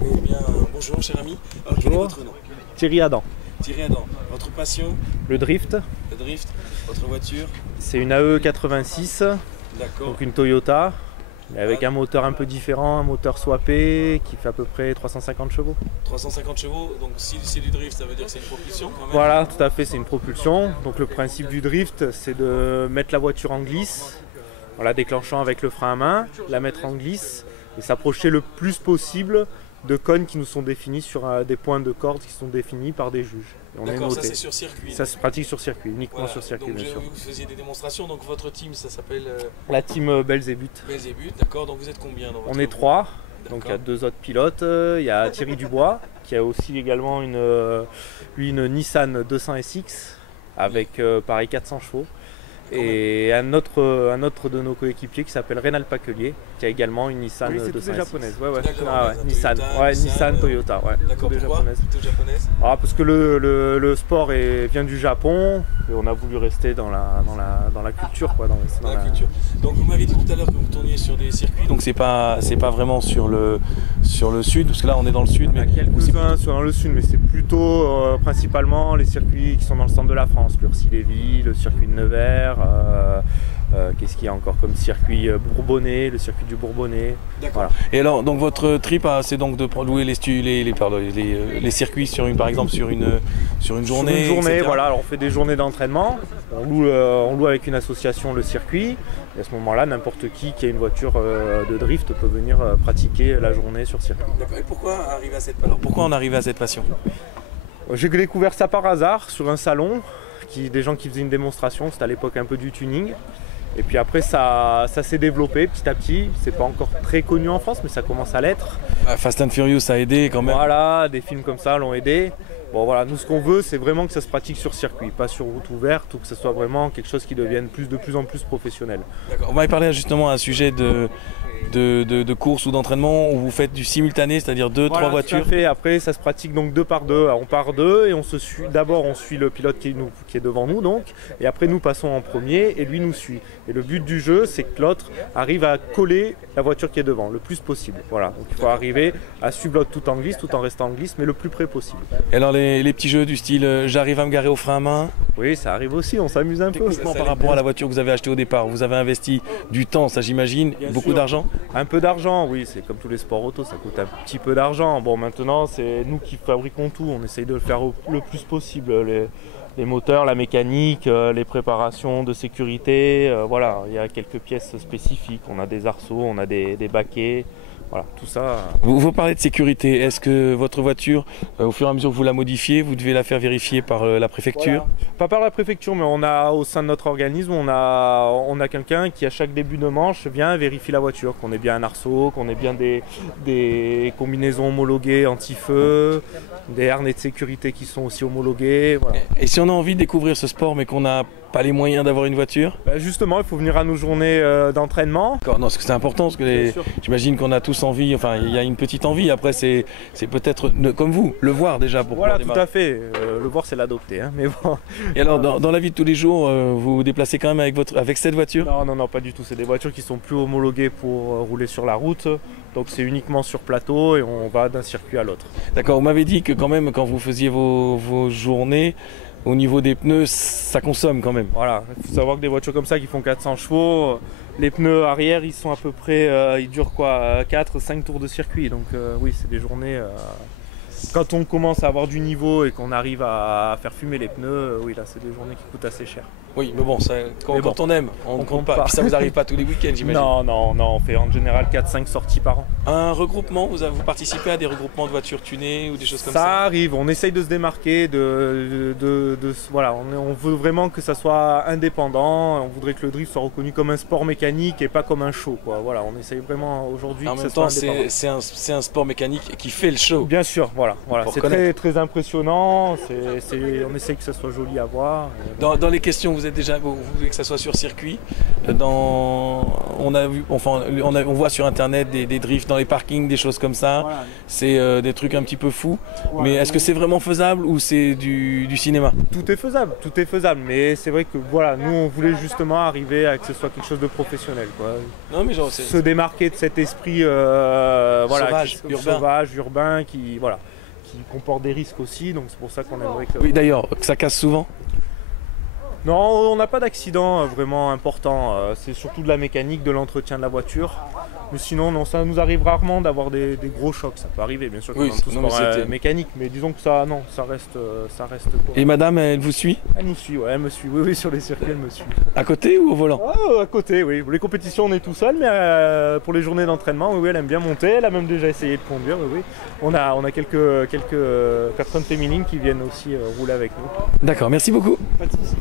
Eh bien, bonjour cher ami. Alors, quel est votre nom? Thierry Adam. Thierry Adam. Votre passion? Le drift. Le drift. Votre voiture? C'est une AE 86, D'accord. donc une Toyota, mais avec un moteur un peu différent, un moteur swappé qui fait à peu près 350 chevaux. 350 chevaux, donc si c'est du drift, ça veut dire que c'est une propulsion quand même? Voilà, tout à fait, c'est une propulsion. Donc le principe du drift, c'est de mettre la voiture en glisse, en la déclenchant avec le frein à main, la mettre en glisse et s'approcher le plus possible de cônes qui nous sont définis sur des points de corde qui sont définis par des juges. Et on est D'accord, ça noté. c'est sur circuit. Ça se pratique sur circuit, uniquement Voilà. sur circuit, Donc bien sûr. vous faisiez des démonstrations, donc votre team ça s'appelle La team Belzébuth. Belzébuth, d'accord, donc vous êtes combien dans votre On est 3, donc il y a D'accord. 2 autres pilotes. Il y a Thierry Dubois qui a aussi également une Nissan 200 SX avec pareil 400 chevaux. Et un autre de nos coéquipiers qui s'appelle Rénal Paquelier qui a également une Nissan 200 japonaise. Ouais, ouais. D'accord, Ah, ouais. Toyota, Nissan, Toyota. Ouais. D'accord, Toutes des pourquoi japonaises. plutôt japonaise? Ah, parce que le sport vient du Japon et on a voulu rester dans la culture. Quoi, Dans la culture. Donc vous m'avez dit tout à l'heure que vous tourniez sur des circuits, donc c'est pas vraiment sur le sud, parce que là on est dans le sud. Il y a quelques-uns dans le sud, mais c'est plutôt principalement les circuits qui sont dans le centre de la France, Lurcy-Lévis, le circuit de Nevers, qu'est-ce qu'il y a encore comme circuit Bourbonnais, le circuit du Bourbonnais. D'accord. Voilà. Et alors, donc votre trip, c'est donc de louer les circuits par exemple sur une journée. Sur une journée, etc. voilà. Alors on fait des journées d'entraînement. On loue avec une association le circuit. Et à ce moment-là, n'importe qui a une voiture de drift peut venir pratiquer la journée sur circuit. D'accord. Et pourquoi on arrive à cette passion? J'ai découvert ça par hasard sur un salon, des gens qui faisaient une démonstration. C'était à l'époque un peu du tuning. Et puis après, ça s'est développé petit à petit. C'est pas encore très connu en France, mais ça commence à l'être. Fast and Furious a aidé quand même. Voilà, des films comme ça l'ont aidé. Bon voilà, nous ce qu'on veut, c'est vraiment que ça se pratique sur circuit, pas sur route ouverte, ou que ce soit vraiment quelque chose qui devienne de plus en plus professionnel. D'accord. On va y parler justement à un sujet de course ou d'entraînement où vous faites du simultané, c'est-à-dire deux, Voilà, trois voitures. tout à fait. Après, ça se pratique donc 2 par 2. On part 2 et on se suit. D'abord, on suit le pilote qui est devant nous, donc, et après nous passons en premier et lui nous suit. Et le but du jeu, c'est que l'autre arrive à coller la voiture qui est devant le plus possible. Voilà. Donc il faut arriver à suivre l'autre tout en glisse, tout en restant en glisse, mais le plus près possible. Et alors les petits jeux du style j'arrive à me garer au frein à main. Oui, ça arrive aussi. On s'amuse un peu. Techniquement, par rapport à la voiture que vous avez achetée au départ, vous avez investi du temps, ça j'imagine, beaucoup d'argent. Un peu d'argent, oui, c'est comme tous les sports auto, ça coûte un petit peu d'argent. Bon, maintenant, c'est nous qui fabriquons tout, on essaye de le faire le plus possible. Les moteurs, la mécanique, les préparations de sécurité, voilà, il y a quelques pièces spécifiques. On a des arceaux, on a des baquets. Voilà, tout ça. Vous parlez de sécurité. Est-ce que votre voiture, au fur et à mesure que vous la modifiez, vous devez la faire vérifier par la préfecture? Voilà. Pas par la préfecture, mais on a au sein de notre organisme, on a quelqu'un qui à chaque début de manche vient vérifier la voiture, qu'on ait bien un arceau, qu'on ait bien des combinaisons homologuées anti-feu, des harnais de sécurité qui sont aussi homologués. Voilà. Et si on a envie de découvrir ce sport mais qu'on n'a pas les moyens d'avoir une voiture? Justement, il faut venir à nos journées d'entraînement. Non, parce que c'est important, parce que j'imagine qu'on a tous envie, enfin il y a une petite envie, après c'est peut-être comme vous, le voir déjà pour voilà, pouvoir tout démarrer. à fait. Le voir, c'est l'adopter, hein, mais bon. Et alors dans la vie de tous les jours, vous vous déplacez quand même avec cette voiture? Non, pas du tout. C'est des voitures qui sont plus homologuées pour rouler sur la route. Donc c'est uniquement sur plateau et on va d'un circuit à l'autre. D'accord, vous m'avez dit que quand même quand vous faisiez vos journées, au niveau des pneus, ça consomme quand même. Voilà, il faut savoir que des voitures comme ça qui font 400 chevaux, les pneus arrière, ils sont à peu près, ils durent quoi, 4-5 tours de circuit. Donc oui, c'est des journées... Quand on commence à avoir du niveau et qu'on arrive à faire fumer les pneus, oui, là, c'est des journées qui coûtent assez cher. Oui, mais bon, quand on aime, on ne compte pas. Puis ça vous arrive pas tous les week-ends, j'imagine. Non, on fait en général 4-5 sorties par an. Un regroupement, vous participez à des regroupements de voitures tunées ou des choses comme ça? Ça arrive, on essaye de se démarquer, voilà, on veut vraiment que ça soit indépendant, on voudrait que le drift soit reconnu comme un sport mécanique et pas comme un show, quoi. Voilà, on essaye vraiment aujourd'hui que ça soit indépendant. C'est un sport mécanique qui fait le show. Bien sûr, voilà. voilà. Pour C'est très impressionnant, on essaye que ça soit joli à voir. Dans les questions, vous voulez que ça soit sur circuit. On voit sur internet des drifts dans les parkings, des choses comme ça. Voilà. C'est des trucs un petit peu fous. Voilà. Mais est-ce que c'est vraiment faisable ou c'est du cinéma? Tout est faisable. Mais c'est vrai que voilà, nous on voulait justement arriver à que ce soit quelque chose de professionnel, quoi. Non, mais genre, se démarquer de cet esprit sauvage, urbain, qui comporte des risques aussi. Donc c'est pour ça qu'on aimerait que. Oui, d'ailleurs, ça casse souvent. Non, on n'a pas d'accident vraiment important. C'est surtout de la mécanique, de l'entretien de la voiture. Mais sinon, non, ça nous arrive rarement d'avoir des gros chocs. Ça peut arriver, bien sûr, comme dans tout sport mécanique. Mais disons que ça reste quoi. Et madame, elle vous suit? Elle nous suit, ouais, elle me suit. Oui, sur les circuits, elle me suit. À côté ou au volant? À côté, oui. Les compétitions, on est tout seul, mais pour les journées d'entraînement, oui, elle aime bien monter. Elle a même déjà essayé de conduire, oui. On a quelques personnes féminines qui viennent aussi rouler avec nous. D'accord, merci beaucoup. Pas de soucis.